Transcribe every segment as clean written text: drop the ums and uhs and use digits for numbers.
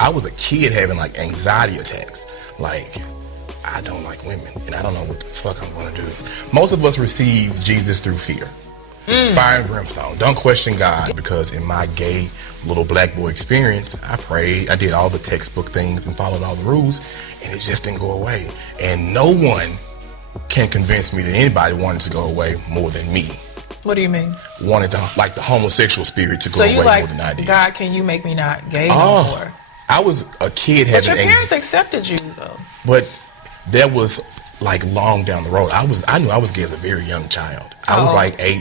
I was a kid having like anxiety attacks. Like, I don't like women, and I don't know what the fuck I'm gonna do. Most of us receive Jesus through fear. Fire and brimstone. Don't question God, because in my gay little black boy experience, I prayed, I did all the textbook things and followed all the rules, and it just didn't go away. And no one can convince me that anybody wanted to go away more than me. What do you mean? Wanted the homosexual spirit to go away more than I did. God, can you make me not gay no more? I was a kid having. But your parents accepted you though. But that was like long down the road. I knew I was gay as a very young child. I was like 8,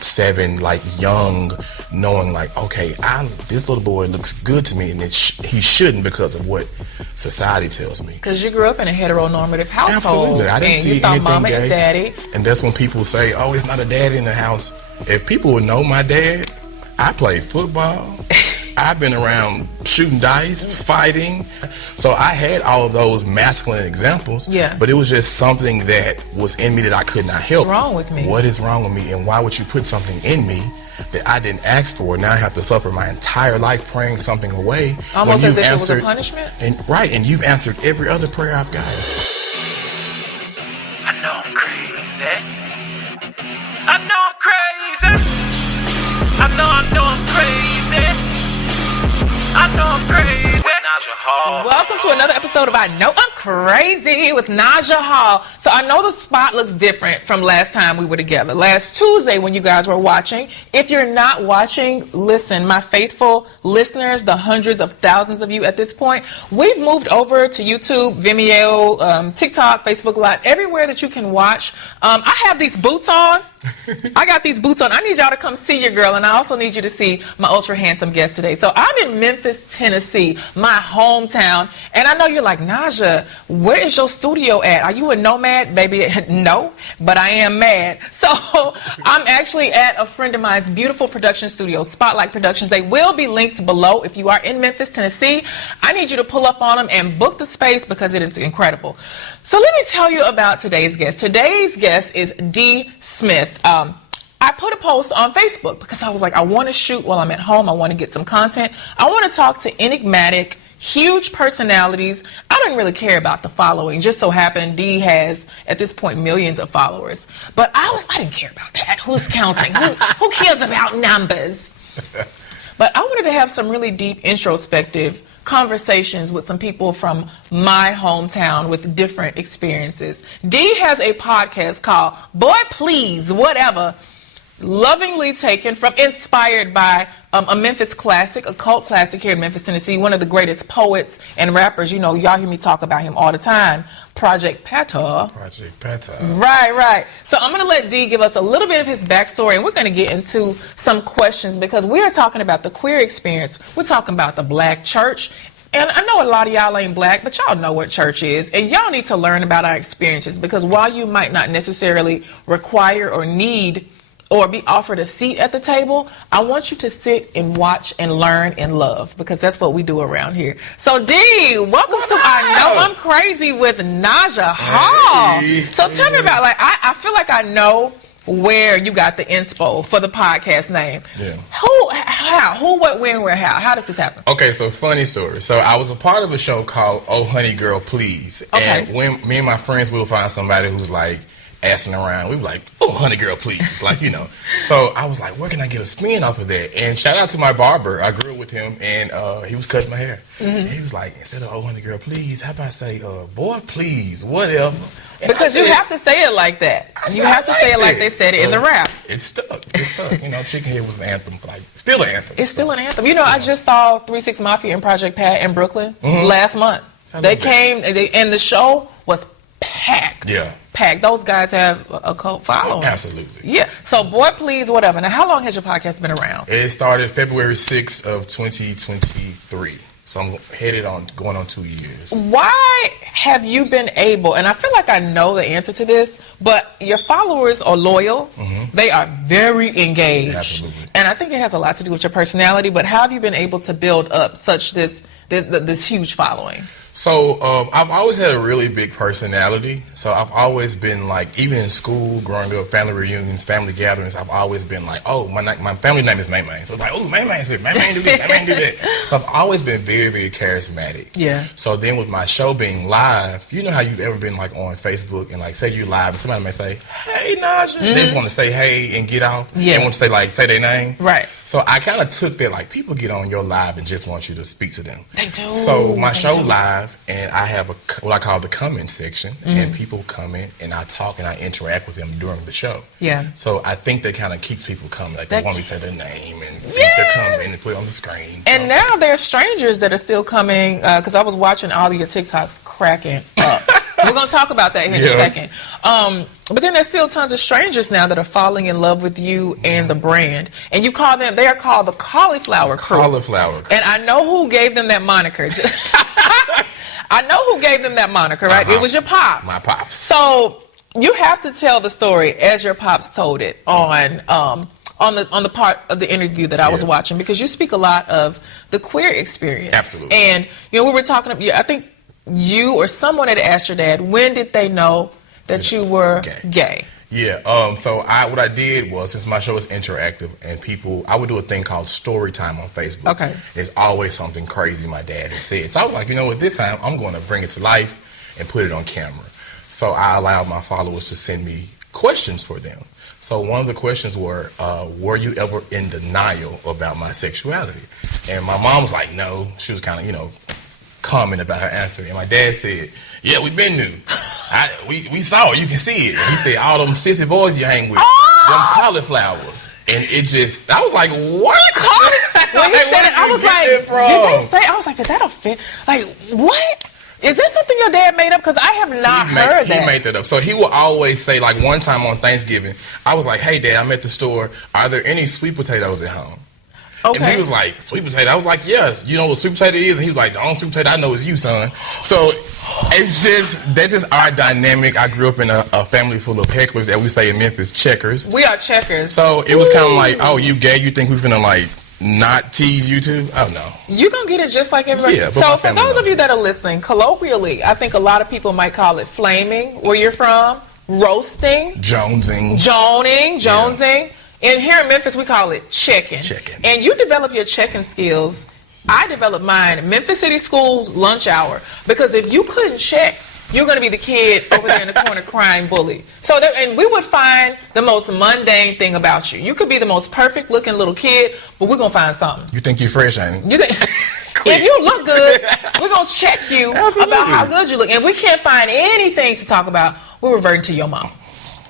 7, like young, knowing like, okay, this little boy looks good to me, and he shouldn't because of what society tells me. Because you grew up in a heteronormative household. Absolutely. I didn't see you saw anything mama gay. And daddy. And that's when people say, oh, it's not a daddy in the house. If people would know my dad, I played football. I've been around shooting dice, fighting. So I had all of those masculine examples. Yeah. But it was just something that was in me that I could not help. What's wrong with me? What is wrong with me? And why would you put something in me that I didn't ask for? Now I have to suffer my entire life praying something away. Almost as if it was a punishment? Right, and you've answered every other prayer I've got. I know I'm crazy. I know I'm crazy. I know I'm crazy. I know I'm crazy. Naja Hall. Welcome to another episode of I Know I'm Crazy with Naja Hall. So I know the spot looks different from last time we were together. Last Tuesday when you guys were watching. If you're not watching, listen, my faithful listeners, the hundreds of thousands of you at this point, we've moved over to YouTube, Vimeo, TikTok, Facebook Live, everywhere that you can watch. I have these boots on. I got these boots on. I need y'all to come see your girl, and I also need you to see my ultra handsome guest today. So I'm in Memphis, Tennessee, my hometown, and I know you're like, Naja, where is your studio at? Are you a nomad? Baby, no, but I am mad. So I'm actually at a friend of mine's beautiful production studio, Spotlight Productions. They will be linked below. If you are in Memphis, Tennessee, I need you to pull up on them and book the space because it is incredible. So let me tell you about today's guest. Today's guest is Dee Smith. I put a post on Facebook because I was like, I want to shoot while I'm at home. I want to get some content. I want to talk to enigmatic, huge personalities. I don't really care about the following. Just so happened Dee has, at this point, millions of followers. But I didn't care about that. Who's counting? Who cares about numbers? But I wanted to have some really deep, introspective conversations with some people from my hometown with different experiences. Dee has a podcast called Boy Please Whatever, lovingly inspired by a Memphis classic, a cult classic here in Memphis, Tennessee, one of the greatest poets and rappers. You know, y'all hear me talk about him all the time, Project Patah. Project Patah. Right. So I'm going to let Dee give us a little bit of his backstory, and we're going to get into some questions because we are talking about the queer experience. We're talking about the black church. And I know a lot of y'all ain't black, but y'all know what church is. And y'all need to learn about our experiences because while you might not necessarily require or need or be offered a seat at the table, I want you to sit and watch and learn and love because that's what we do around here. So Dee, welcome to I Know I'm Crazy with Naja Hall. Hey. So tell me about, I feel like I know where you got the inspo for the podcast name. Yeah. Who, what, when, where, how? How did this happen? Okay, so funny story. So I was a part of a show called Oh Honey Girl Please. Okay. And when me and my friends, we would find somebody who's like assing around. We were like, oh, honey girl, please. Like, you know. So I was like, where can I get a spin off of that? And shout out to my barber. I grew up with him, and he was cutting my hair. Mm-hmm. And he was like, instead of oh, honey girl, please, how about I say, boy, please, whatever. And because you have to say it like that. You have to say it like they said it in the rap. It stuck. You know, Chicken Head was an anthem. Like, still an anthem. It's still an anthem. You know, I just saw 3 6 Mafia and Project Pat in Brooklyn last month. They came, and the show was packed. Yeah. Packed. Those guys have a cult following. Absolutely. Yeah. So, boy, please, whatever. Now, how long has your podcast been around? It started February 6th of 2023. So I'm going on 2 years. Why have you been able, and I feel like I know the answer to this, but your followers are loyal. Mm-hmm. They are very engaged. Absolutely. And I think it has a lot to do with your personality, but how have you been able to build up this huge following? So I've always had a really big personality. So I've always been like, even in school, growing up, family reunions, family gatherings, I've always been like, oh, my family name is May May. So it's like, oh, May May's here. May May do this, May May do that. So I've always been very, very charismatic. Yeah. So then with my show being live, you know how you've ever been like on Facebook and like say you live and somebody may say, hey, Naja. They just want to say hey and get off. Yeah. They want to say like, say their name. Right. So I kind of took that, like, people get on your live and just want you to speak to them. They do. So my show live, and I have what I call the comment section, and people comment, and I talk and I interact with them during the show. Yeah. So I think that kind of keeps people coming. Like, they want me to say their name and they're coming and put it on the screen. And now there's strangers that are still coming, because I was watching all of your TikToks cracking up. We're going to talk about that here in a second. But then there's still tons of strangers now that are falling in love with you and the brand. And you call them, they are called the Cauliflower Crew. Cauliflower Crew. And I know who gave them that moniker. I know who gave them that moniker, right? It was your pops. My pops. So you have to tell the story as your pops told it on the part of the interview that I was watching, because you speak a lot of the queer experience. Absolutely. And, you know, we were talking, I think you or someone had asked your dad, when did they know that you were gay? Yeah, so what I did was, since my show is interactive and I would do a thing called story time on Facebook. Okay. It's always something crazy my dad has said. So I was like, you know what, this time I'm going to bring it to life and put it on camera. So I allowed my followers to send me questions for them. So one of the questions were you ever in denial about my sexuality? And my mom was like, no. She was kind of, comment about her answer. And my dad said, yeah, we been new. We saw it. You can see it. And he said, all them sissy boys you hang with, them cauliflowers. And it just, I was like, what? When he said it, I was like, did they say? I was like, is that a fit? Like, what? Is that something your dad made up? Because I have not heard that. He made that up. So he will always say, like, one time on Thanksgiving, I was like, hey, Dad, I'm at the store. Are there any sweet potatoes at home? Okay. And he was like, sweet potato? I was like, yeah, you know what sweet potato is? And he was like, the only sweet potato I know is you, son. So that's just our dynamic. I grew up in a family full of hecklers, that we say in Memphis, checkers. We are checkers. So it was kind of like, oh, you gay? You think we're finna like not tease you too? Oh, no. You're going to get it just like everybody. Yeah, so for those of you that are listening, colloquially, I think a lot of people might call it flaming, where you're from, roasting. Jonesing. Jonesing. And here in Memphis, we call it checking. And you develop your checking skills. I developed mine in Memphis City Schools lunch hour. Because if you couldn't check, you're going to be the kid over there in the corner crying bully. So, and we would find the most mundane thing about you. You could be the most perfect looking little kid, but we're going to find something. You think you're fresh, ain't it? You think, if you look good, we're going to check you about how good you look. And if we can't find anything to talk about, we're reverting to your mom.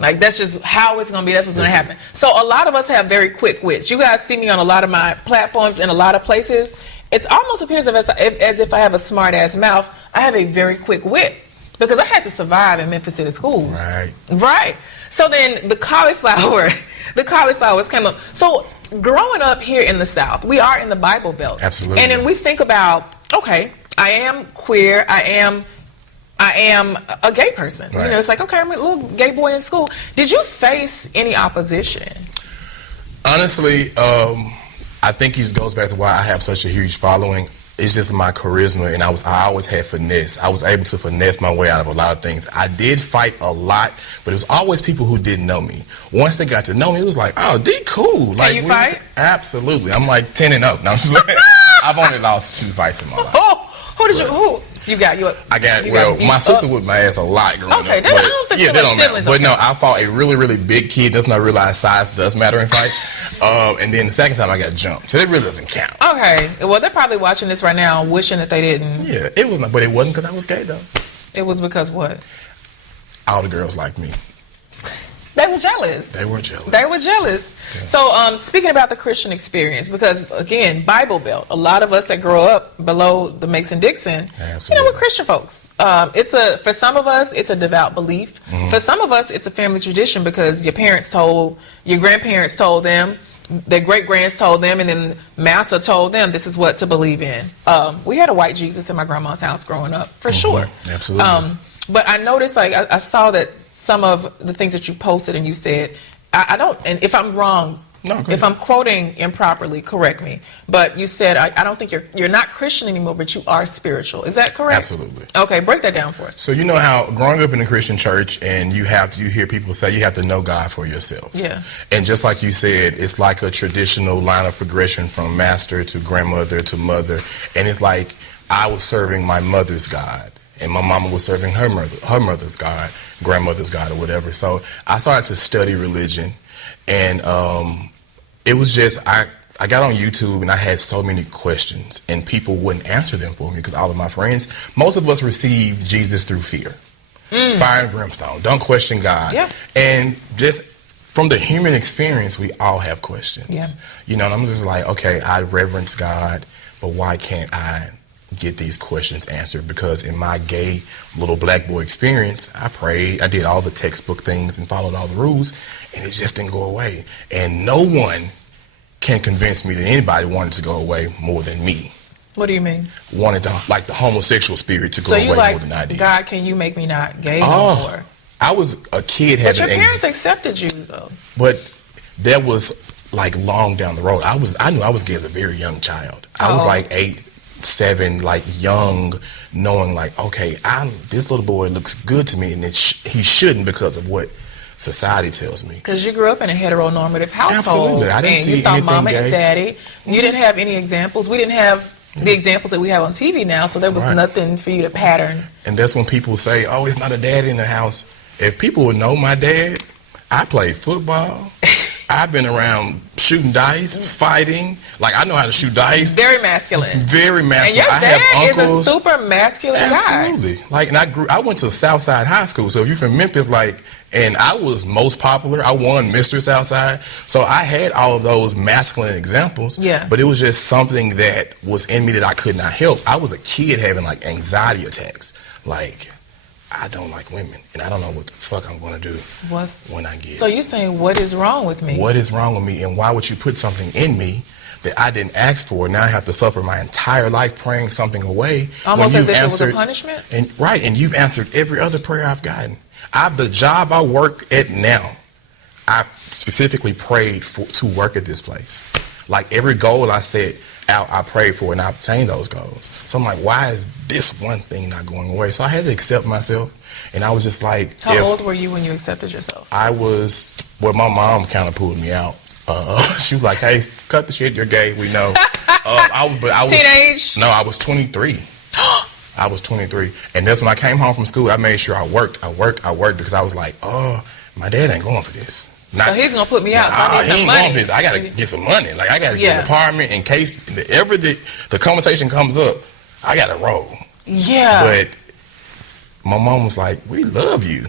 Like, that's just how it's going to be. That's what's going to happen. So a lot of us have very quick wits. You guys see me on a lot of my platforms in a lot of places. It almost appears as if I have a smart-ass mouth. I have a very quick wit because I had to survive in Memphis City Schools. Right. So then the cauliflowers came up. So growing up here in the South, we are in the Bible Belt. Absolutely. And then we think about, okay, I am queer. I am a gay person. Right. You know, it's like, okay, I'm a little gay boy in school. Did you face any opposition? Honestly, I think it goes back to why I have such a huge following. It's just my charisma, and I always had finesse. I was able to finesse my way out of a lot of things. I did fight a lot, but it was always people who didn't know me. Once they got to know me, it was like, oh, Dee cool. Like, can you fight? Absolutely. I'm like 10-0. No, I've only lost 2 fights in my life. So you got my sister whipped my ass a lot growing up. I don't think they don't matter. But no, I fought a really, really big kid. Does not realize size does matter in fights. And then the second time I got jumped. So it really doesn't count. Okay. Well, they're probably watching this right now wishing that they didn't. Yeah, it was not, but it wasn't because I was gay though. It was because what? All the girls liked me. They were jealous. They were jealous. Yeah. So, speaking about the Christian experience, because again, Bible Belt, a lot of us that grow up below the Mason-Dixon, we're Christian folks. For some of us, it's a devout belief. Mm-hmm. For some of us, it's a family tradition because your grandparents told them, their great-grands told them, and then Master told them this is what to believe in. We had a white Jesus in my grandma's house growing up, for sure. Absolutely. But I noticed, I saw that some of the things that you posted and you said, I don't, and if I'm wrong, No, If I'm quoting improperly, correct me. But you said, I don't think you're not Christian anymore, but you are spiritual. Is that correct? Absolutely. Okay, break that down for us. So you know how growing up in a Christian church, and you hear people say you have to know God for yourself. Yeah. And just like you said, it's like a traditional line of progression from master to grandmother to mother. And it's like I was serving my mother's God, and my mama was serving her mother's God, grandmother's God, or whatever. So I started to study religion, and it was just I got on YouTube and I had so many questions, and people wouldn't answer them for me because all of my friends, most of us received Jesus through fear. Fire and brimstone. Don't question God. Yeah. And just from the human experience, we all have questions. Yeah. You know, and I'm just like, okay, I reverence God, but why can't I get these questions answered? Because in my gay little black boy experience, I prayed, I did all the textbook things and followed all the rules, and it just didn't go away. And no one can convince me that anybody wanted to go away more than me. What do you mean? Wanted the homosexual spirit to go So away you like, more than I did. God, can you make me not gay no more? I was a kid But having your parents accepted you, though. but that was like long down the road. I knew I was gay as a very young child. I was like 8, 7, like young, knowing like, okay, this little boy looks good to me, and he shouldn't because of what society tells me. Because you grew up in a heteronormative household. Absolutely. I didn't and see you saw anything mama gay. and daddy. You didn't have any examples. We didn't have the examples that we have on TV now, so there was nothing for you to pattern. And that's when people say, oh, it's not a dad in the house. If people would know my dad, I played football. I've been around shooting dice, fighting. Like, I know how to shoot dice. Very masculine. Very And masculine. your I dad have is a uncles. super masculine guy. Absolutely. Like, and I went to Southside High School. So if you're from Memphis, like, and I was most popular. I won Mr. Southside. So I had all of those masculine examples. Yeah. But it was just something that was in me that I could not help. I was a kid having like anxiety attacks. Like, I don't like women, and I don't know what the fuck I'm going to do when I get. So you're saying, what is wrong with me? What is wrong with me, and why would you put something in me that I didn't ask for? Now I have to suffer my entire life praying something away. Almost as if it was a punishment? And you've answered every other prayer I've gotten. The job I work at now, I specifically prayed to work at this place. Like every goal I set out, I prayed for, and I obtained those goals. So I'm like, why is this one thing not going away? So I had to accept myself, and I was just like, How old were you when you accepted yourself? I was, well, my mom kind of pulled me out. She was like, hey, cut the shit, you're gay, we know. Teenage? No, I was 23. I was 23. And that's when I came home from school, I made sure I worked because I was like, oh, my dad ain't going for this. So he's going to put me out, so I need some money. Going for this. I got to get some money. Like, I got to get an apartment in case ever the conversation comes up, I got to roll. Yeah. But my mom was like, we love you.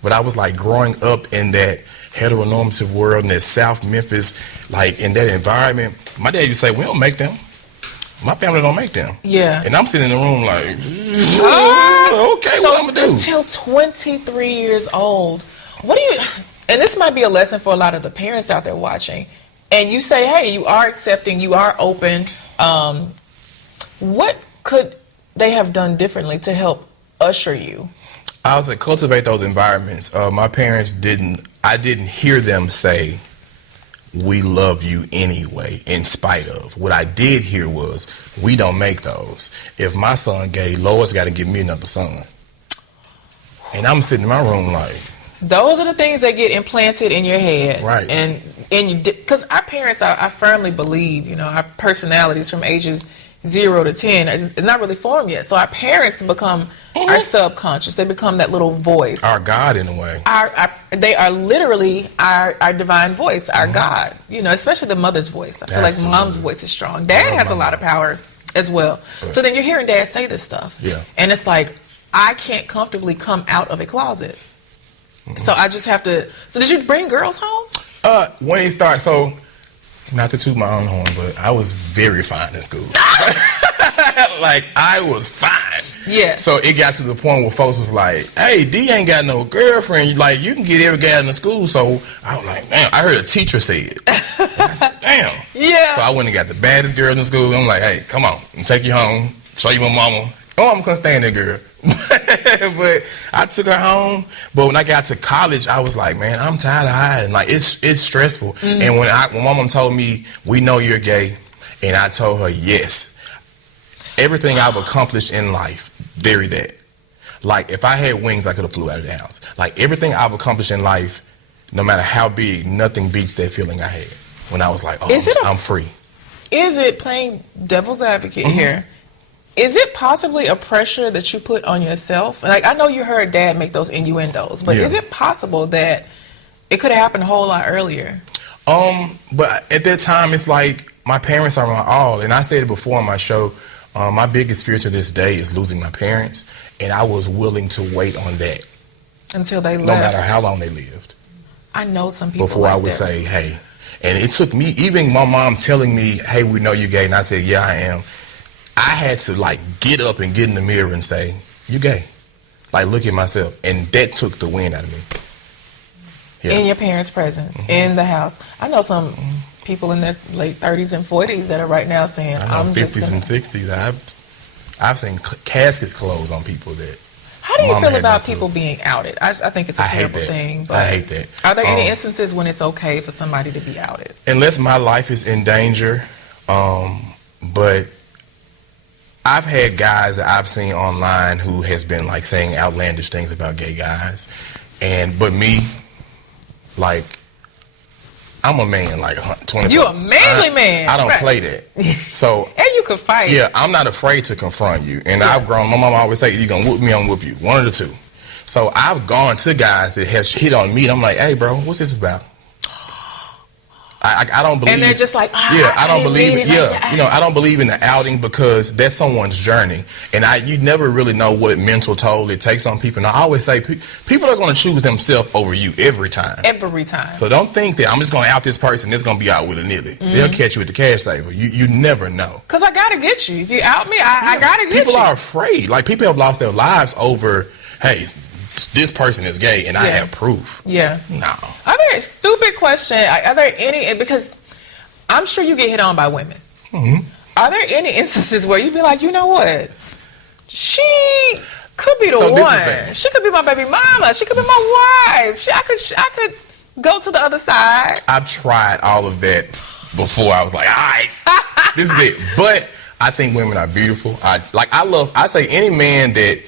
But I was like growing up in that heteronormative world in that South Memphis, like in that environment. My dad used to say, we don't make them. My family don't make them. Yeah. And I'm sitting in the room like, okay, so what I'm going to do? Until 23 years old, what do you, and this might be a lesson for a lot of the parents out there watching, and you say, hey, you are accepting, you are open. What could they have done differently to help usher you? I was like, cultivate those environments. My parents I didn't hear them say, we love you anyway, in spite of. What I did hear was, we don't make those. If my son gay, Lois got to give me another son. And I'm sitting in my room like. Those are the things that get implanted in your head. Right. And because our parents, I firmly believe, you know, our personalities from ages 0 to 10 is not really formed yet. So our parents become our subconscious. They become that little voice. Our God, in a way. They are literally our divine voice, our God. You know, especially the mother's voice. I feel like mom's voice is strong. Dad has a lot of power as well. Right. So then you're hearing dad say this stuff. Yeah. And it's like, I can't comfortably come out of a closet. So I just have to. So did you bring girls home? When it started, so not to toot my own horn, but I was very fine in school. Like, I was fine. Yeah. So it got to the point where folks was like, hey, D ain't got no girlfriend. Like, you can get every guy in the school. So I was like, damn, I heard a teacher say it. Damn. Yeah. So I went and got the baddest girl in the school. I'm like, hey, come on, I'll take you home, show you my mama. My mom couldn't stand that girl. But I took her home. But when I got to college, I was like, man, I'm tired of hiding. Like, it's stressful. Mm-hmm. And when my mom told me, we know you're gay, and I told her, yes. Everything I've accomplished in life, bury that. Like, if I had wings, I could have flew out of the house. Like, everything I've accomplished in life, no matter how big, nothing beats that feeling I had when I was like, oh, I'm free. Is it, playing devil's advocate here, is it possibly a pressure that you put on yourself? Like, I know you heard Dad make those innuendos, but is it possible that it could have happened a whole lot earlier? But at that time, it's like, my parents are my all. And I said it before on my show, my biggest fear to this day is losing my parents. And I was willing to wait on that. Until they left. No matter how long they lived. I know some people before like I would that. say, hey. And it took me, even my mom telling me, hey, we know you're gay. And I said, yeah, I am. I had to, like, get up and get in the mirror and say, you gay. Like, look at myself. And that took the wind out of me. Yeah. In your parents' presence, in the house. I know some people in their late 30s and 40s that are right now saying, I'm 50s and 60s. I've seen caskets closed on people that. How do you feel about people being outed? I think it's a terrible thing. But I hate that. Are there any instances when it's okay for somebody to be outed? Unless my life is in danger. But I've had guys that I've seen online who has been like saying outlandish things about gay guys. But me, like, I'm a man, like 24. You a manly man. I don't play that. So and you can fight. Yeah, I'm not afraid to confront you. And I've grown. My mom always say, "You're gonna whoop me, I'm gonna whoop you." One of the two. So I've gone to guys that has hit on me. And I'm like, "Hey, bro, what's this about?" I don't believe. And they're just like, I don't believe it. I don't believe in the outing because that's someone's journey, and you never really know what mental toll it takes on people. And I always say, people are going to choose themselves over you every time. Every time. So don't think that I'm just going to out this person. It's going to be out with a nilly. They'll catch you at the cash saver. You never know. Because I gotta get you. If you out me, I gotta get you. People are afraid. Like, people have lost their lives over, hey, this person is gay and I have proof. Yeah. No. Are there, stupid question, are there any, because I'm sure you get hit on by women. Are there any instances where you'd be like, you know what? She could be the one. She could be my baby mama. She could be my wife. I could go to the other side. I've tried all of that before. I was like, all right, this is it. But I think women are beautiful. I say any man that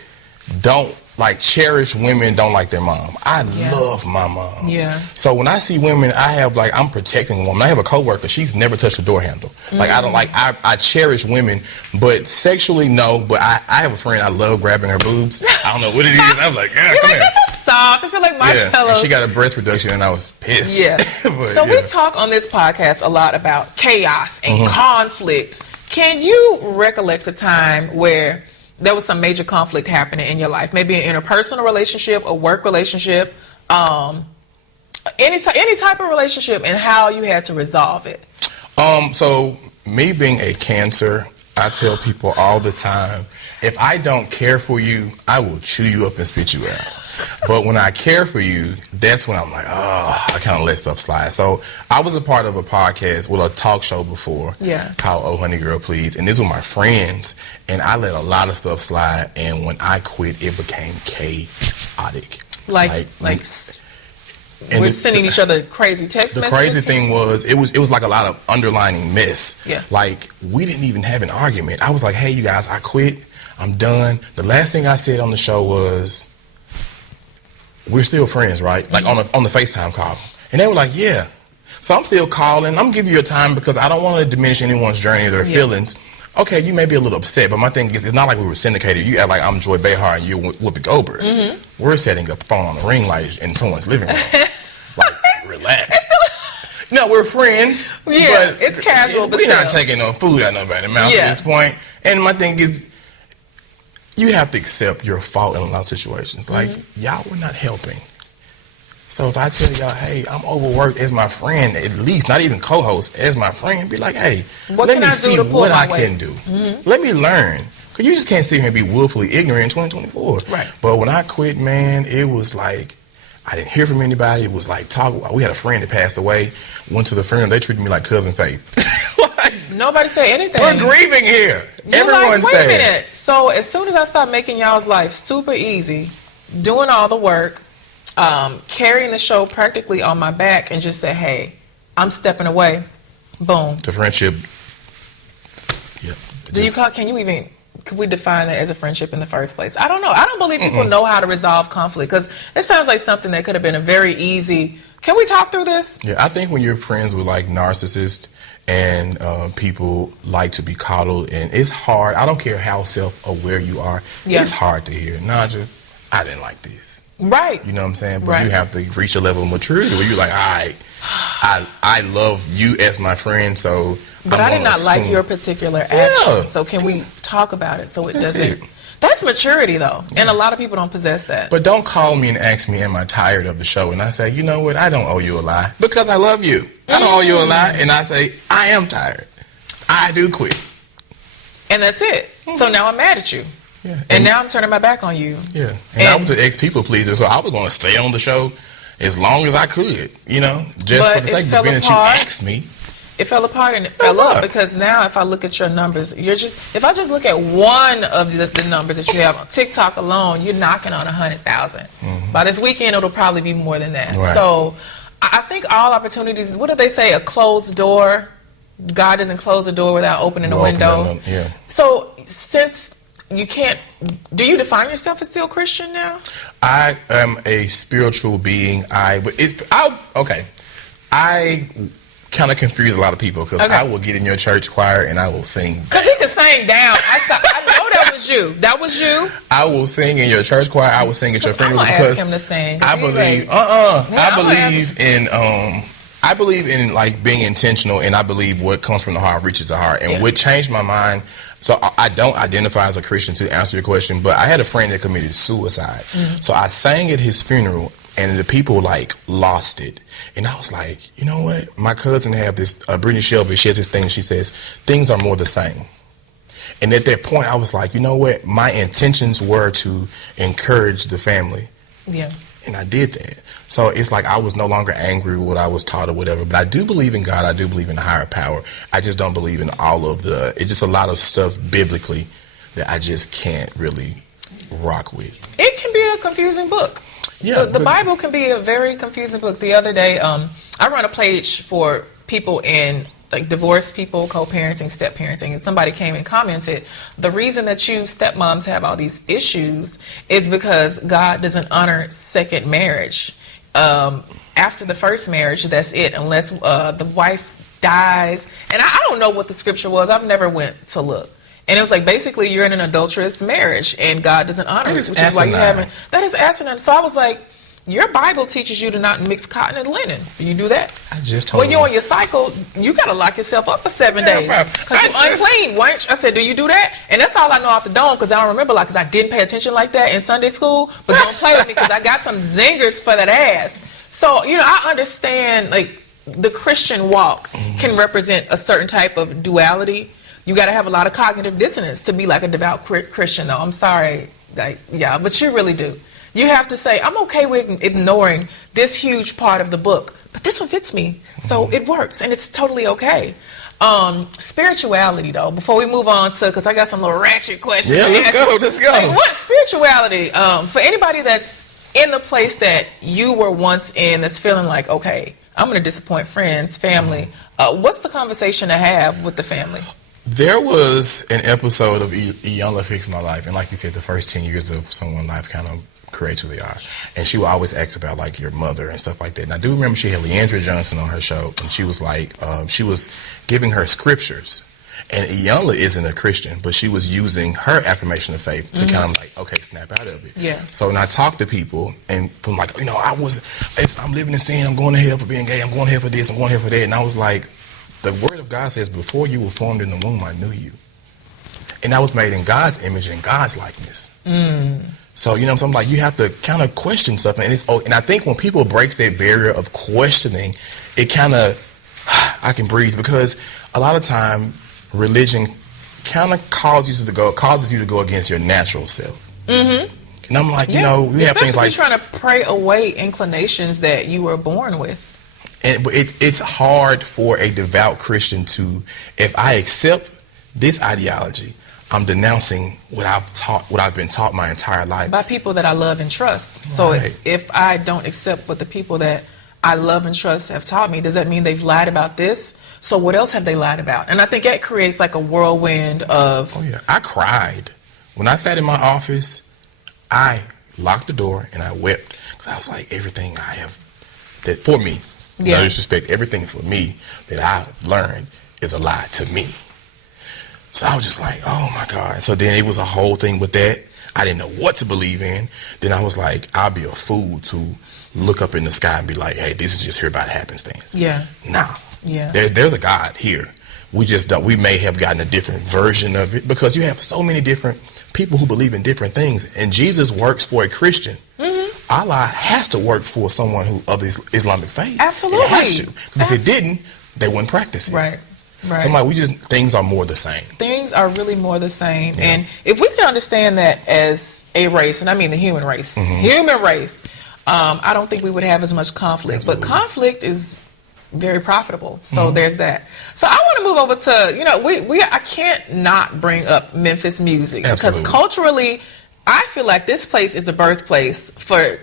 don't like cherish women don't like their mom. I love my mom. Yeah. So when I see women, I'm protecting a woman. I have a coworker. She's never touched a door handle. Like, I cherish women, but sexually, no. But I have a friend, I love grabbing her boobs. I don't know what it is. I'm like, yeah, come here. This is soft. I feel like marshmallow. And she got a breast reduction and I was pissed. Yeah. We talk on this podcast a lot about chaos and conflict. Can you recollect a time where there was some major conflict happening in your life, maybe an interpersonal relationship, a work relationship, any type of relationship, and how you had to resolve it? So me being a Cancer, I tell people all the time, if I don't care for you, I will chew you up and spit you out. But when I care for you, that's when I'm like, I kind of let stuff slide. So I was a part of a podcast, a talk show before, called Oh Honey Girl Please, and these were my friends, and I let a lot of stuff slide, and when I quit, it became chaotic. We're sending each other crazy text messages. The crazy thing was, it was like a lot of underlining mess. Yeah. Like, we didn't even have an argument. I was like, hey, you guys, I quit. I'm done. The last thing I said on the show was, we're still friends, right? Like, on the FaceTime call. And they were like, yeah. So I'm still calling. I'm giving you your time because I don't want to diminish anyone's journey or their feelings. Okay, you may be a little upset, but my thing is, it's not like we were syndicated. You act like I'm Joy Behar and you're Whoopi Goldberg. We're setting up a phone on the ring light in someone's living room. Like, relax. No, we're friends. Yeah, but it's casual. We're not taking no food out of nobody's mouth at this point. And my thing is, you have to accept your fault in a lot of situations. Like, y'all were not helping. So if I tell y'all, hey, I'm overworked as my friend, at least, not even co-host, as my friend, be like, hey, let me see what I can do. Let me learn. Because you just can't sit here and be willfully ignorant in 2024. Right. But when I quit, man, it was like, I didn't hear from anybody. It was like, we had a friend that passed away, went to the funeral, they treated me like Cousin Faith. Like, Nobody say anything. We're grieving here. Everyone's like, wait a saying. minute. So as soon as I start making y'all's life super easy, doing all the work, carrying the show practically on my back, and just say, hey, I'm stepping away. Boom. The friendship. Yeah. Could we define that as a friendship in the first place? I don't know. I don't believe people know how to resolve conflict, because it sounds like something that could have been a very easy. Can we talk through this? Yeah, I think when you're friends with like narcissists and people like to be coddled, and it's hard. I don't care how self-aware you are. Yeah. It's hard to hear, Naja, I didn't like this. Right. You know what I'm saying? But you have to reach a level of maturity where you're like, all right, I love you as my friend, so. But I did not like your particular action. Yeah. So can we talk about it so it doesn't. That's maturity, though. And a lot of people don't possess that. But don't call me and ask me, am I tired of the show? And I say, you know what? I don't owe you a lie, because I love you. I don't owe you a lie. And I say, I am tired. I do quit. And that's it. So now I'm mad at you. Yeah. And now I'm turning my back on you. Yeah. And I was an ex-people pleaser, so I was going to stay on the show as long as I could, you know, just for the sake of being that you asked me. It fell apart and it fell up, because now if I look at your numbers, if I just look at one of the numbers that you have on TikTok alone, you're knocking on 100,000. By this weekend, it'll probably be more than that. Right. So I think all opportunities, what do they say, a closed door? God doesn't close the door without opening the window. Yeah. So since you can't, do you define yourself as still Christian now? I am a spiritual being. I kind of confuse a lot of people, because I will get in your church choir and I will sing. Because he could sing down. I know that was you. That was you. I will sing in your church choir. I will sing at your funeral, because ask him to sing. I believe. I believe in like being intentional, and I believe what comes from the heart reaches the heart. And what changed my mind. So I don't identify as a Christian, to answer your question, but I had a friend that committed suicide. So I sang at his funeral, and the people like lost it. And I was like, you know what? My cousin have this, Brittany Shelby, she has this thing, she says, things are more the same. And at that point, I was like, you know what? My intentions were to encourage the family. Yeah. And I did that. So it's like I was no longer angry with what I was taught or whatever. But I do believe in God. I do believe in a higher power. I just don't believe in all of it's just a lot of stuff biblically that I just can't really rock with. It can be a confusing book. Yeah, the Bible can be a very confusing book. The other day, I run a page for people in like divorced people, co-parenting, step-parenting, and somebody came and commented, the reason that you stepmoms have all these issues is because God doesn't honor second marriage. After the first marriage, that's it, unless the wife dies. And I don't know what the scripture was. I've never went to look. And it was like, basically, you're in an adulterous marriage, and God doesn't honor it, which is why you haven't. That is asinine. So I was like, your Bible teaches you to not mix cotton and linen. Do you do that? I just told you. When you're on your cycle, you got to lock yourself up for 7 days. Because you're unclean, wench. I said, do you do that? And that's all I know off the dome, because I don't remember, because I didn't pay attention like that in Sunday school. But don't play with me, because I got some zingers for that ass. So, I understand, like, the Christian walk can represent a certain type of duality. You got to have a lot of cognitive dissonance to be like a devout Christian, though. I'm sorry. But you really do. You have to say, I'm okay with ignoring this huge part of the book, but this one fits me, so it works, and it's totally okay. Spirituality, though, before we move on to, because I got some little ratchet questions. Yeah, let's go. Like, what spirituality, for anybody that's in the place that you were once in, that's feeling like, okay, I'm going to disappoint friends, family, what's the conversation to have with the family? There was an episode of Iyanla Fix My Life, and like you said, the first 10 years of someone's life kind of creates who they are. Yes. And she would always ask about like your mother and stuff like that. And I do remember she had Leandra Johnson on her show, and she was like, she was giving her scriptures. And Iyanla isn't a Christian, but she was using her affirmation of faith to kind of like, okay, snap out of it. Yeah. So when I talk to people, and from like, I'm living in sin, I'm going to hell for being gay, I'm going to hell for this, I'm going to hell for that. And I was like, the word of God says, before you were formed in the womb, I knew you. And I was made in God's image and God's likeness. So, so I'm like, you have to kind of question stuff. And I think when people breaks that barrier of questioning, it kind of, I can breathe, because a lot of time religion kind of causes you to go against your natural self. And I'm like, we have things like trying to pray away inclinations that you were born with. But it's hard for a devout Christian to, if I accept this ideology, I'm denouncing what I've been taught my entire life by people that I love and trust. So if I don't accept what the people that I love and trust have taught me, does that mean they've lied about this? So what else have they lied about? And I think that creates like a whirlwind of... Oh yeah, I cried. When I sat in my office, I locked the door and I wept. Because I was like, everything I have, that for me, no disrespect, everything for me that I've learned is a lie to me. So I was just like, oh my God. So then it was a whole thing with that. I didn't know what to believe in. Then I was like, I'll be a fool to look up in the sky and be like, hey, this is just here by happenstance. Yeah. Nah. Yeah. There's a God here. We may have gotten a different version of it because you have so many different people who believe in different things. And Jesus works for a Christian. Mm-hmm. Allah has to work for someone of the Islamic faith. Absolutely. It has to. If it didn't, they wouldn't practice it. Right. Right. So I'm like, things are more the same. Things are really more the same. Yeah. And if we can understand that as a race, and I mean the human race, I don't think we would have as much conflict. Absolutely. But conflict is very profitable. So there's that. So I want to move over to, I can't not bring up Memphis music. Absolutely. Because culturally, I feel like this place is the birthplace for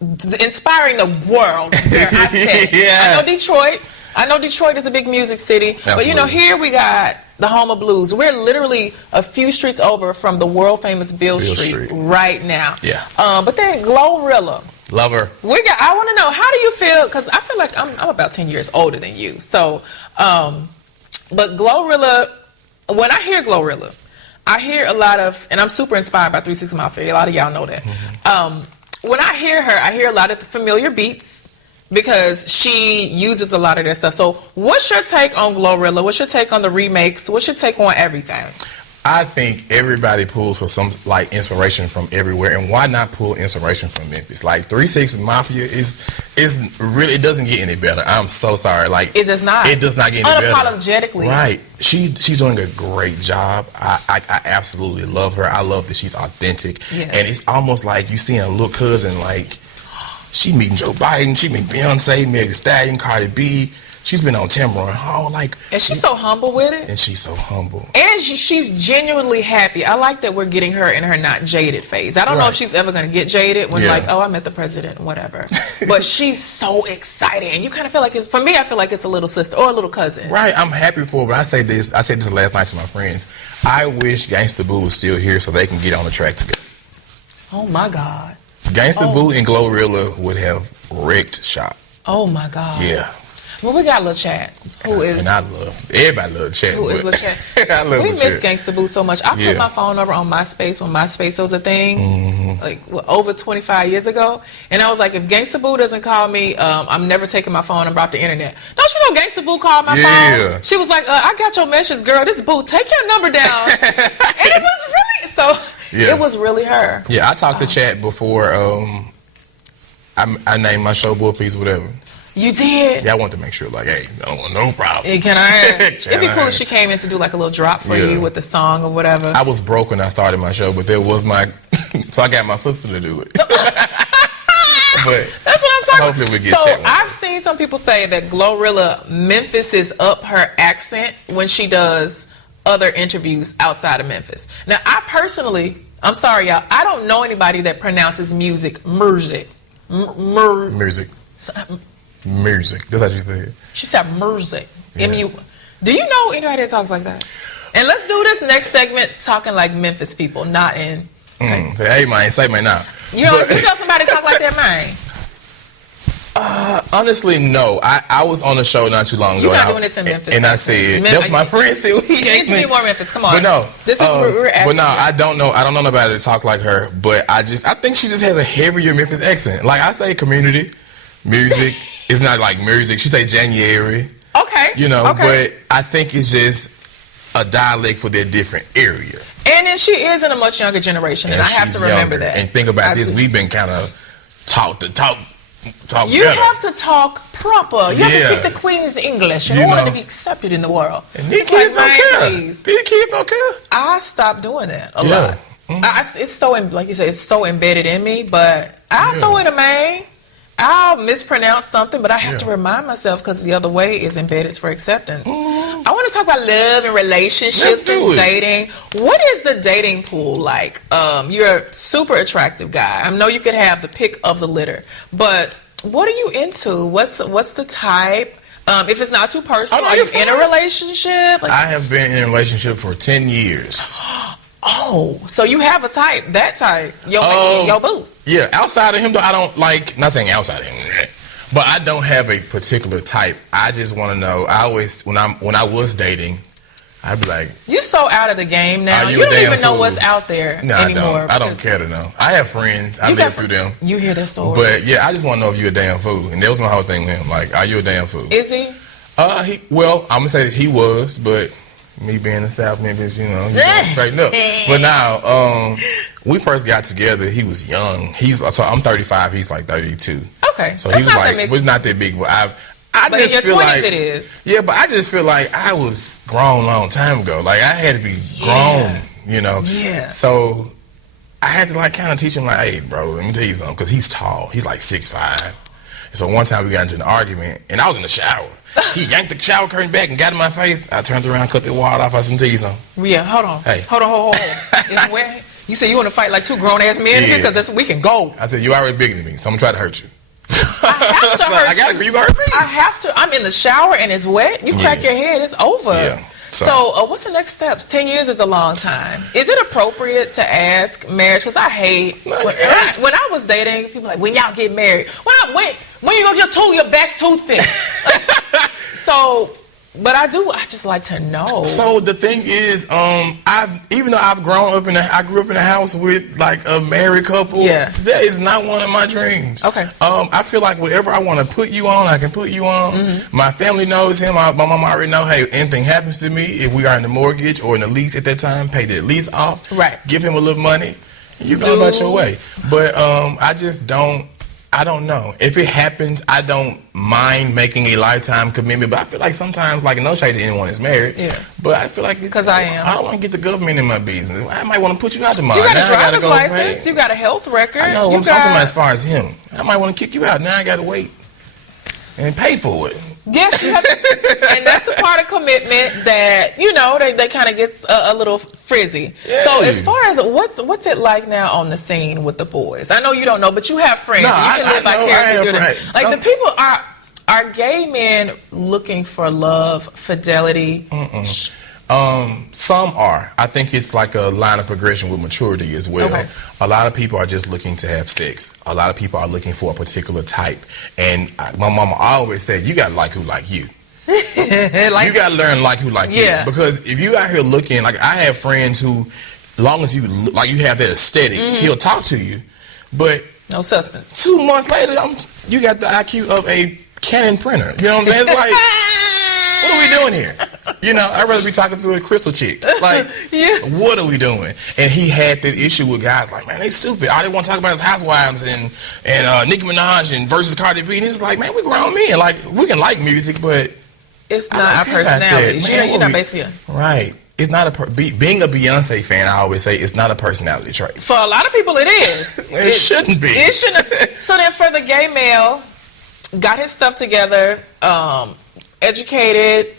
inspiring the world. Where I say, yeah. I know Detroit is a big music city. Absolutely. But here we got the home of blues. We're literally a few streets over from the world famous Beale Street right now. Yeah. But then GloRilla. Love her. I want to know, how do you feel? Because I feel like I'm about 10 years older than you. So, but GloRilla, when I hear GloRilla, I hear a lot of, and I'm super inspired by 360 Mafia. A lot of y'all know that. Mm-hmm. When I hear her, I hear a lot of the familiar beats because she uses a lot of their stuff. So what's your take on GloRilla? What's your take on the remakes? What's your take on everything? I think everybody pulls for some inspiration from everywhere, and why not pull inspiration from Memphis? Like 360 Mafia is really, it doesn't get any better. I'm so sorry. Like it does not. It does not get any better. Unapologetically. Right. She's doing a great job. I absolutely love her. I love that she's authentic. Yes. And it's almost like you seeing a little cousin, like she meeting Joe Biden, she meeting Beyonce, Meg Thee Stallion, Cardi B. She's been on Timberland Hall, and she's so humble with it. And she's so humble. And she's genuinely happy. I like that we're getting her in her not jaded phase. I don't know if she's ever going to get jaded when I met the president, whatever. But she's so excited, and you kind of feel like for me, I feel like it's a little sister or a little cousin. Right. I'm happy for her, but I said this last night to my friends. I wish Gangsta Boo was still here so they can get on the track together. Oh my God. Gangsta Boo and GloRilla would have wrecked shop. Oh my God. Yeah. Well, we got Lil Chat, and everybody love Chat. Who is Lil Chat? I love we miss Gangsta Boo so much. I put my phone over on MySpace when MySpace was a thing, over 25 years ago. And I was like, if Gangsta Boo doesn't call me, I'm never taking my phone number off the internet. Don't you know Gangsta Boo called my phone? She was like, I got your message, girl. This Boo, take your number down. And it was really, it was really her. Yeah, I talked to Chat before I named my show Bull Piece, whatever. You did? Yeah, I wanted to make sure, hey, I don't want no problem. Can I? It'd be cool if she came in to do a little drop for you with the song or whatever. I was broke when I started my show, but there was so I got my sister to do it. But that's what I'm talking about. Hopefully we get Chat. I've seen some people say that GloRilla Memphis is up her accent when she does other interviews outside of Memphis. Now, I personally, I'm sorry, y'all, I don't know anybody that pronounces music music. Music. Music. That's how she said. She said music. Yeah. Do you know anybody that talks like that? And let's do this next segment talking like Memphis people, not in. Hey man, say man now. You know somebody talk like that, man? Honestly, no. I was on a show not too long ago. You're not doing it in Memphis. And I said, that's my friend. It needs to be more Memphis. Come on. But no. This is where we're at. But no, I don't know nobody to talk like her. But I think she just has a heavier Memphis accent. Like I say community, music. It's not like music. She say January. Okay. But I think it's just a dialect for their different area. And then she is in a much younger generation, and I have to remember that. And think about this, we've been kind of taught to talk You better. have to talk proper. You have to speak the Queen's English in order to be accepted in the world. And these kids don't care. These kids don't care. I stopped doing that a lot. Mm-hmm. It's so, like you say, it's so embedded in me, but I throw in a man. I'll mispronounce something, but I have to remind myself because the other way is embedded for acceptance. I want to talk about love and relationships and dating. What is the dating pool like? You're a super attractive guy. I know you could have the pick of the litter, but what are you into? What's the type? If it's not too personal, are you in a relationship? Like, I have been in a relationship for 10 years. Oh, so you have a type, that type, your boo. Yeah, outside of him, though, I don't like, not saying outside of him, but I don't have a particular type. I just want to know, I always, when I was dating, I'd be like, you're so out of the game now. You don't even know what's out there anymore. I don't care to know. I have friends. I live through them. You hear their stories. But yeah, I just want to know if you're a damn fool. And that was my whole thing with him. Like, are you a damn fool? Is he? Well, I'm going to say that he was, but me being in South Memphis, you know, straighten up. But now, we first got together, he was young. So I'm 35, he's like 32. Okay. So he was like, was not that big, but I but just in your feel 20s like it is. Yeah, but I just feel like I was grown a long time ago. Like I had to be grown, you know. Yeah. So I had to like kind of teach him like, hey, bro, let me tell you something, because he's tall. He's like 6'5". And so one time we got into an argument, and I was in the shower. He yanked the shower curtain back and got in my face. I turned around, cut the water off. I said, tell you something. Yeah, hold on. Hey. Hold on. It's where you said you want to fight like two grown ass men here, because we can go. I said, you already bigger than me, so I'm gonna try to hurt you. I have to hurt you. You gonna hurt me? I have to. I'm in the shower and it's wet. You crack your head, it's over. Yeah. So what's the next steps? 10 years is a long time. Is it appropriate to ask marriage? Because I hate when I was dating, people like, when y'all get married, when you gonna just tool your back tooth in? But I just like to know. So the thing is, even though I grew up in a house with like a married couple. Yeah. That is not one of my dreams. Okay. I feel like whatever I want to put you on, I can put you on. Mm-hmm. My family knows him. My mom already know. Hey, anything happens to me, if we are in the mortgage or in the lease at that time, pay the lease off. Right. Give him a little money. You go about your way. But I just don't. I don't know. If it happens, I don't mind making a lifetime commitment. But I feel like sometimes, like, no shade to anyone that's married. Yeah. But I feel like because I am. I don't want to get the government in my business. I might want to put you out tomorrow. You got now a driver's license. You got a health record. I know. I'm talking about as far as him. I might want to kick you out. Now I got to wait and pay for it. Yes, you have to, and that's a part of commitment that, you know, they kind of get a little frizzy. Yeah. So as far as what's it like now on the scene with the boys? I know you don't know, but you have friends. No, you can live vicariously through them. Like the people are gay men looking for love, fidelity? Some are. I think it's like a line of progression with maturity as well. Okay. A lot of people are just looking to have sex. A lot of people are looking for a particular type. And my mama always said, you got to like who like you. You got to learn like who like you. Because if you out here looking, like I have friends who, as long as you like you have that aesthetic, he'll talk to you. But no substance. 2 months later, you got the IQ of a Canon printer. You know what I'm saying? It's like, what are we doing here? You know, I'd rather be talking to a crystal chick. Like, what are we doing? And he had that issue with guys like, man, they stupid. All they want to talk about is housewives and Nicki Minaj and versus Cardi B. And it's like, man, we grown men. Like, we can like music, but it's not our personalities. You're not basically right. It's not being a Beyonce fan. I always say it's not a personality trait. For a lot of people, it is. It shouldn't be. It shouldn't. So then, for the gay male, got his stuff together, educated,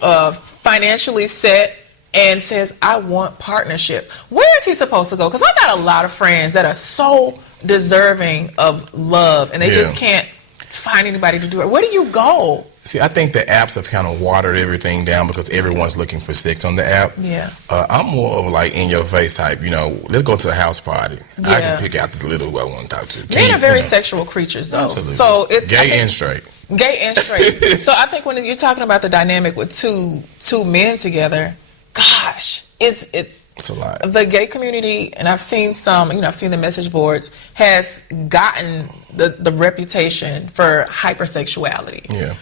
financially set, and says, I want partnership. Where is he supposed to go? Because I got a lot of friends that are so deserving of love, and they just can't find anybody to do it. Where do you go? See, I think the apps have kind of watered everything down because everyone's looking for sex on the app. Yeah. I'm more of like in your face type, you know, let's go to a house party. I can pick out this little who I want to talk to. Men are very sexual creatures, though. Absolutely. So it's gay and straight. Gay and straight. So I think when you're talking about the dynamic with two men together, gosh, it's a lot. The gay community, and I've seen some, you know, I've seen the message boards, has gotten the reputation for hypersexuality. Yeah.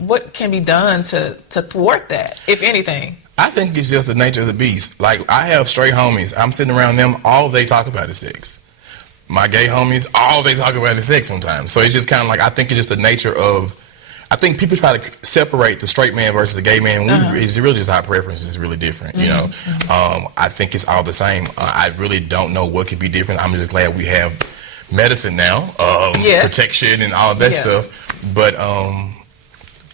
What can be done to thwart that, if anything? I think it's just the nature of the beast. Like, I have straight homies. I'm sitting around them, all they talk about is sex. My gay homies, all they talk about is sex sometimes. So it's just kind of like, I think it's just the nature of, I think people try to separate the straight man versus the gay man. It's really just our preference is really different, you know. I think it's all the same. I really don't know what could be different. I'm just glad we have medicine now, Yes. protection and all that Yeah. stuff. But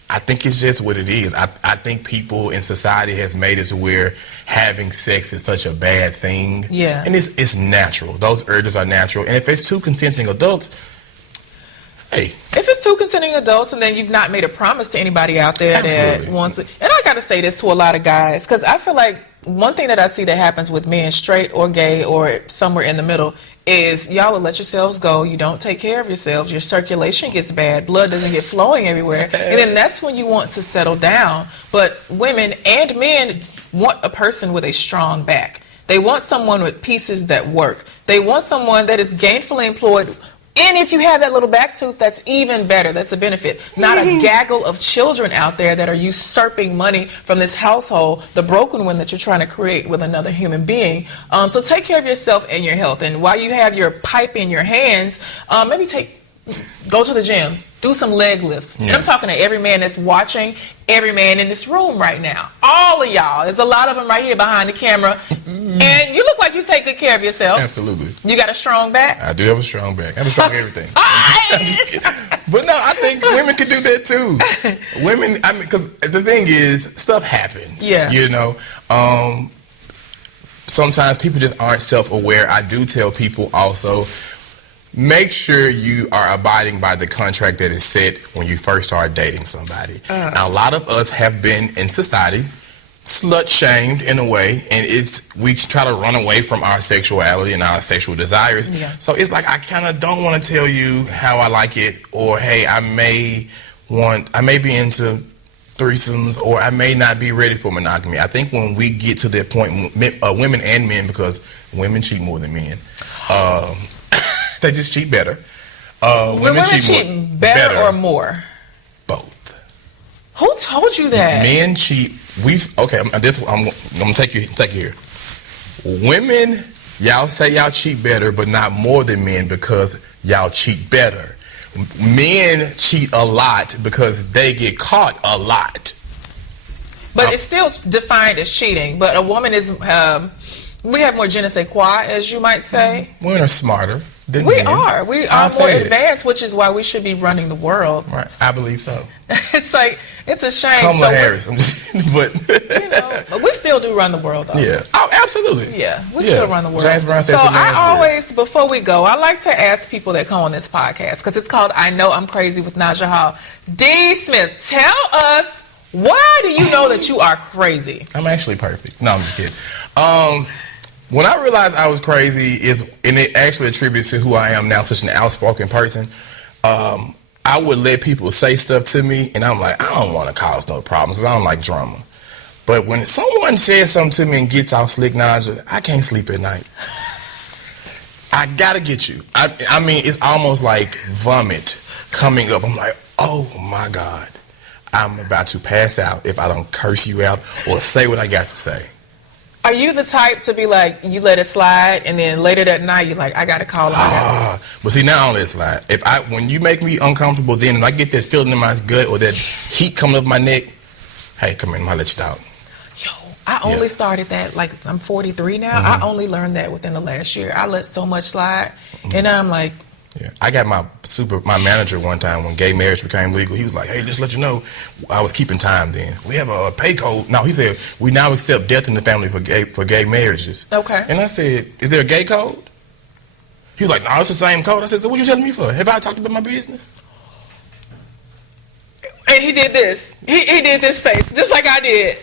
I think it's just what it is. I think people in society has made it to where having sex is such a bad thing. Yeah. And it's natural. Those urges are natural. And if it's two consenting adults, hey. If it's two consenting adults and then you've not made a promise to anybody out there that Absolutely. wants to, and I got to say this to a lot of guys, because I feel like one thing that I see that happens with men, straight or gay or somewhere in the middle, is y'all will let yourselves go. You don't take care of yourselves. Your circulation gets bad. Blood doesn't get flowing everywhere. And then that's when you want to settle down. But women and men want a person with a strong back. They want someone with pieces that work. They want someone that is gainfully employed. And if you have that little back tooth, that's even better. That's a benefit. Not a gaggle of children out there that are usurping money from this household, the broken one that you're trying to create with another human being. So take care of yourself and your health. And while you have your pipe in your hands, maybe go to the gym. Do some leg lifts. Yeah. And I'm talking to every man that's watching, every man in this room right now. All of y'all. There's a lot of them right here behind the camera. And you look like you take good care of yourself. Absolutely. You got a strong back? I do have a strong back. I have a strong everything. I'm just kidding. But no, I think women can do that too. Women, I mean, because the thing is, stuff happens. Yeah. You know, sometimes people just aren't self-aware. I do tell people also, make sure you are abiding by the contract that is set when you first start dating somebody. Now, a lot of us have been in society slut-shamed in a way, and we try to run away from our sexuality and our sexual desires. Yeah. So it's like I kind of don't want to tell you how I like it, or hey, I may be into threesomes, or I may not be ready for monogamy. I think when we get to that point, women and men, because women cheat more than men, they just cheat better. Women cheat better or more? Both. Who told you that? Men cheat. I'm gonna take you here. Women, y'all say y'all cheat better, but not more than men because y'all cheat better. Men cheat a lot because they get caught a lot. But it's still defined as cheating. But a woman is, we have more je ne sais quoi, as you might say. Women are smarter than We men. are more advanced, which is why we should be running the world. Right, I believe so. It's like, it's a shame. Kamala Harris. But but we still do run the world, though. yeah, absolutely. Yeah, we still run the world. James Brown said so it's a man's I world. always, before we go, I like to ask people that come on this podcast, because it's called I Know I'm Crazy with Naja Hall. Dee Smith, tell us, why do you know that you are crazy? I'm actually perfect. No, I'm just kidding. When I realized I was crazy and it actually attributes to who I am now, such an outspoken person, I would let people say stuff to me, and I'm like, I don't want to cause no problems because I don't like drama. But when someone says something to me and gets off slick, Naja, I can't sleep at night. I gotta get you. I mean, it's almost like vomit coming up. I'm like, oh my God, I'm about to pass out if I don't curse you out or say what I got to say. Are you the type to be like, you let it slide, and then later that night you're like, I gotta call him? But see, now I don't let it slide. When you make me uncomfortable, then and I get that feeling in my gut or that heat coming up my neck, hey, come in, I'll let you out. Yo, I only started that, like, I'm 43 now. I only learned that within the last year. I let so much slide, and now I'm like, yeah, I got my manager one time when gay marriage became legal. He was like, hey, just let you know, I was keeping time then. We have a pay code. No, he said, we now accept death in the family for gay marriages. Okay. And I said, is there a gay code? He was like, no, it's the same code. I said, so what you telling me for? Have I talked about my business? and he did this. He did this face, just like I did.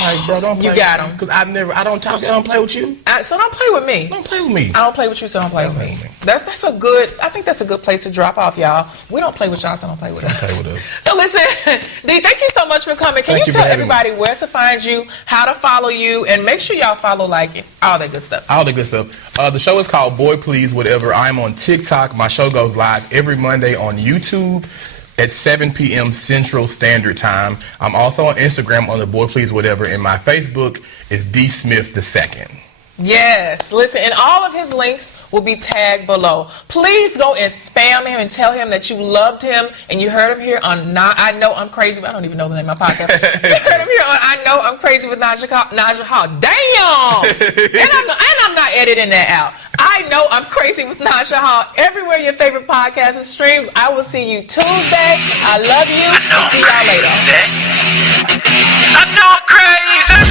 Like, bro, don't play. You got him. Because I don't play with you. So don't play with me. Don't play with me. I don't play with you, so don't play with me. That's a good, I think that's a good place to drop off, y'all. We don't play with y'all, so don't play with us. Play with us. So listen, Dee, thank you so much for coming. Can you tell everybody where to find you, how to follow you, and make sure y'all follow, like, all that good stuff. All the good stuff. The show is called Boy Please Whatever. I'm on TikTok. My show goes live every Monday on YouTube at 7 p.m. Central Standard Time. I'm also on Instagram under Boy Please Whatever, and my Facebook is Dee Smith II. Yes, listen, and all of his links will be tagged below. Please go and spam him and tell him that you loved him and you heard him here on I Know I'm Crazy. I don't even know the name of my podcast. You heard him here on I Know I'm Crazy with Naja Hall. Damn! and I'm not editing that out. I I Know I'm Crazy with Naja Hall. Everywhere your favorite podcast is streamed. I will see you Tuesday. I love you. See y'all later. I know I'm crazy.